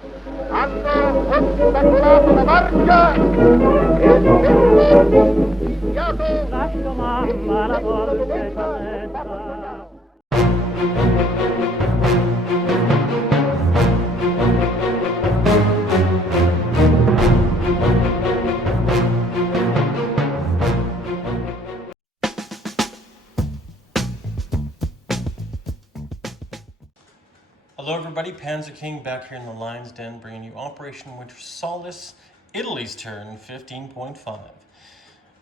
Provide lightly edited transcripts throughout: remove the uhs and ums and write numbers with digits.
Hanno ostacolato la barca e il tempo iniziato. Lascio mamma la dolce saletta. Hello everybody, Panzer King back here in the Lion's Den bringing you Operation Winter Solace, Italy's turn, 15.5.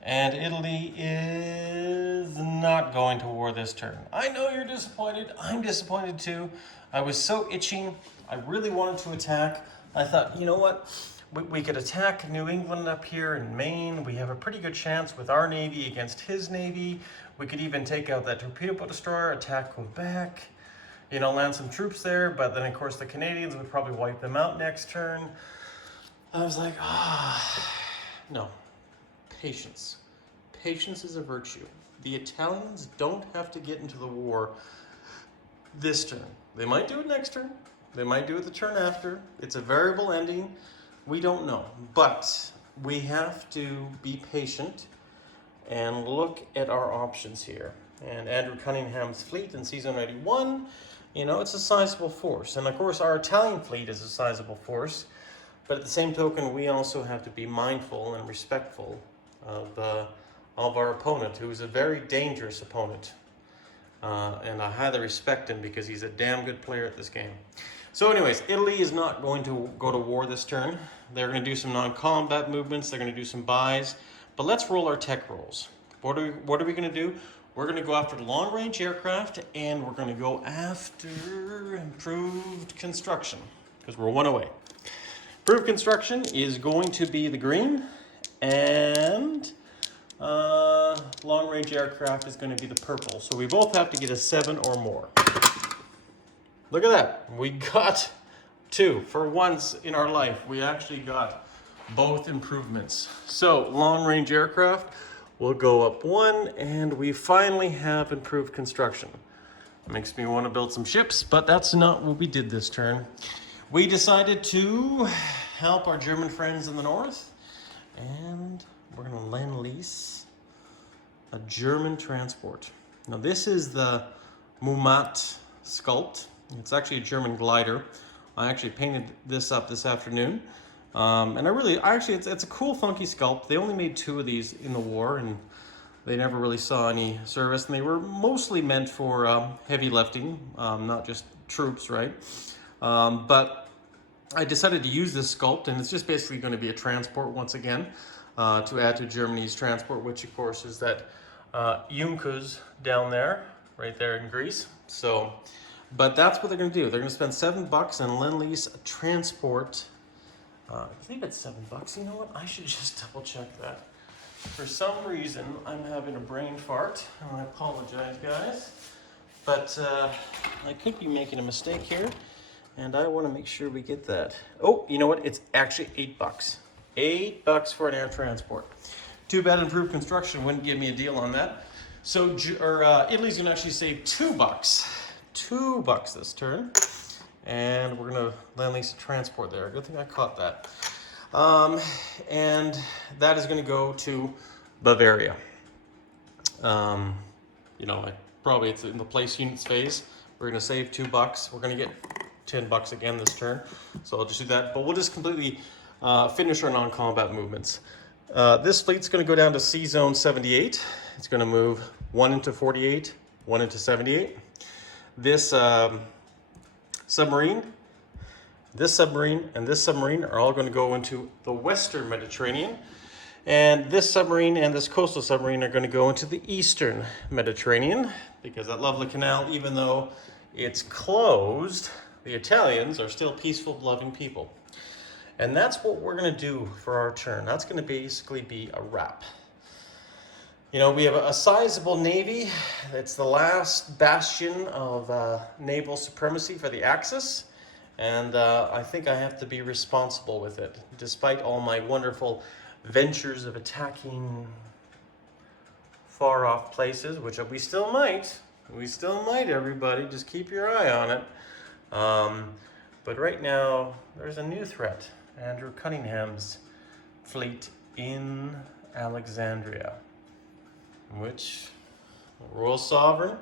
And Italy is not going to war this turn. I know you're disappointed, I'm disappointed too. I was so itching, I really wanted to attack. I thought, you know what, we could attack New England up here in Maine. We have a pretty good chance with our Navy against his Navy. We could even take out that torpedo boat destroyer, attack Quebec. You know, land some troops there, but then of course the Canadians would probably wipe them out next turn. I was like, no. Patience. Patience is a virtue. The Italians don't have to get into the war this turn. They might do it next turn. They might do it the turn after. It's a variable ending. We don't know. But we have to be patient and look at our options here. And Andrew Cunningham's fleet in Season 91, you know, it's a sizable force. And of course, our Italian fleet is a sizable force. But at the same token, we also have to be mindful and respectful of our opponent, who is a very dangerous opponent. And I highly respect him because he's a damn good player at this game. So anyways, Italy is not going to go to war this turn. They're going to do some non-combat movements. They're going to do some buys. But let's roll our tech rolls. What are we going to do? We're going to go after long-range aircraft, and we're going to go after improved construction, because we're one away. Improved construction is going to be the green, and long-range aircraft is going to be the purple. So we both have to get a 7 or more. Look at that. We got 2. For once in our life, we actually got both improvements. So long-range aircraft will go up 1, and we finally have improved construction. It makes me want to build some ships, but that's not what we did this turn. We decided to help our German friends in the north, and we're going to lend-lease a German transport. Now this is the Mumat Sculpt. It's actually a German glider. I actually painted this up this afternoon. And it's a cool, funky sculpt. They only made 2 of these in the war, and they never really saw any service. And they were mostly meant for heavy lifting, not just troops, right? But I decided to use this sculpt, and it's just basically going to be a transport once again, to add to Germany's transport, which of course is that Junkers down there, right there in Greece. So, but that's what they're going to do. They're going to spend $7 and lend-lease a transport. I believe it's $7. You know what? I should just double check that. For some reason, I'm having a brain fart, and I apologize, guys. But I could be making a mistake here, and I want to make sure we get that. Oh, you know what? It's actually $8. $8 for an air transport. Too bad improved construction wouldn't give me a deal on that. So Italy's going to actually save $2. $2 this turn. And we're going to lend-lease a transport there. Good thing I caught that. And that is going to go to Bavaria. You know, probably it's in the place units phase. We're going to save $2. We're going to get $10 again this turn. So I'll just do that. But we'll just completely finish our non-combat movements. This fleet's going to go down to C Zone 78. It's going to move 1 into 48, 1 into 78. This submarine, and this submarine are all going to go into the Western Mediterranean. And this submarine and this coastal submarine are going to go into the Eastern Mediterranean, because that lovely canal, even though it's closed, the Italians are still peaceful, loving people. And that's what we're going to do for our turn. That's going to basically be a wrap. You know, we have a sizable navy. It's the last bastion of naval supremacy for the Axis. And I think I have to be responsible with it, despite all my wonderful ventures of attacking far off places, which we still might. We still might, everybody. Just keep your eye on it. But right now, there's a new threat. Andrew Cunningham's fleet in Alexandria, which Royal Sovereign,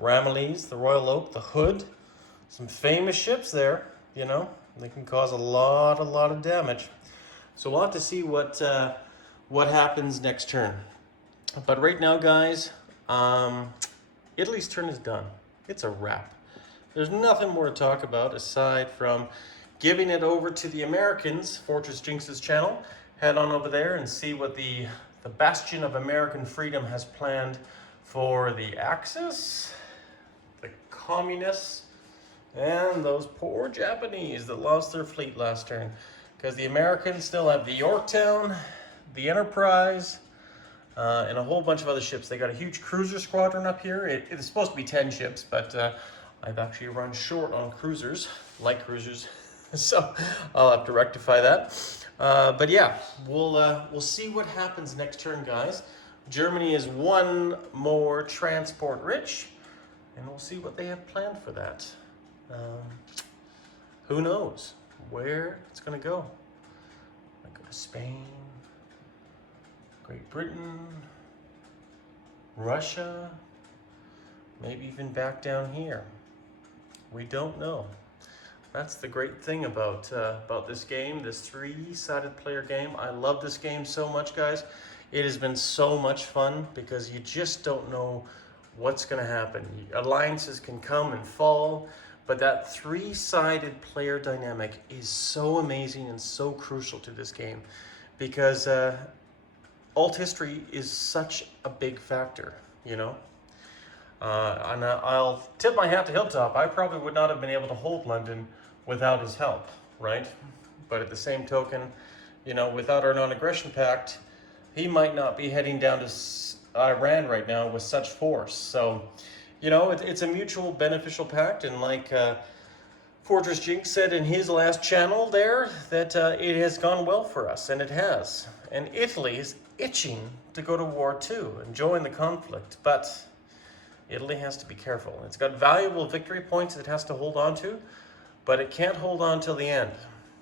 Ramillies, the Royal Oak, the Hood, some famous ships there, you know. They can cause a lot of damage. So we'll have to see what happens next turn. But right now, guys, Italy's turn is done. It's a wrap. There's nothing more to talk about aside from giving it over to the Americans. Fortress Jinx's channel. Head on over there and see what the bastion of American freedom has planned for the Axis, the communists, and those poor Japanese that lost their fleet last turn. Because the Americans still have the Yorktown, the Enterprise, and a whole bunch of other ships. They got a huge cruiser squadron up here. It's supposed to be 10 ships, but I've actually run short on cruisers, light cruisers, so I'll have to rectify that. But yeah, we'll see what happens next turn, guys. Germany is one more transport rich, and we'll see what they have planned for that. Who knows where it's going to go? Might go to Spain, Great Britain, Russia, maybe even back down here. We don't know. That's the great thing about this game, this three-sided player game. I love this game so much, guys. It has been so much fun because you just don't know what's going to happen. Alliances can come and fall, but that three-sided player dynamic is so amazing and so crucial to this game because alt history is such a big factor, you know. And I'll tip my hat to Hilltop. I probably would not have been able to hold London without his help, right? But at the same token, you know, without our non-aggression pact, he might not be heading down to Iran right now with such force. So, you know, it's a mutual beneficial pact, and like Fortress Jinx said in his last channel there, that it has gone well for us, and it has. And Italy is itching to go to war too and join the conflict, but Italy has to be careful. It's got valuable victory points it has to hold on to, but it can't hold on till the end.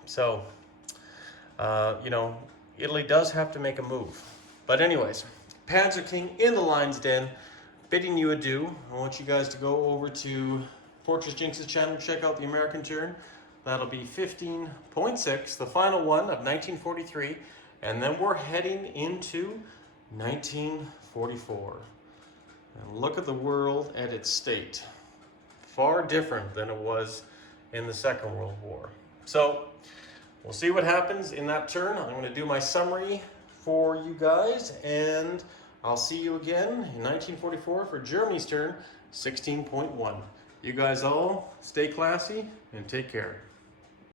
So, you know, Italy does have to make a move. But anyways, Panzer King in the Lion's Den, bidding you adieu. I want you guys to go over to Fortress Jinx's channel, check out the American turn. That'll be 15.6, the final one of 1943, and then we're heading into 1944. And look at the world at its state. Far different than it was in the Second World War. So, we'll see what happens in that turn. I'm going to do my summary for you guys, and I'll see you again in 1944 for Germany's turn, 16.1. You guys all stay classy and take care.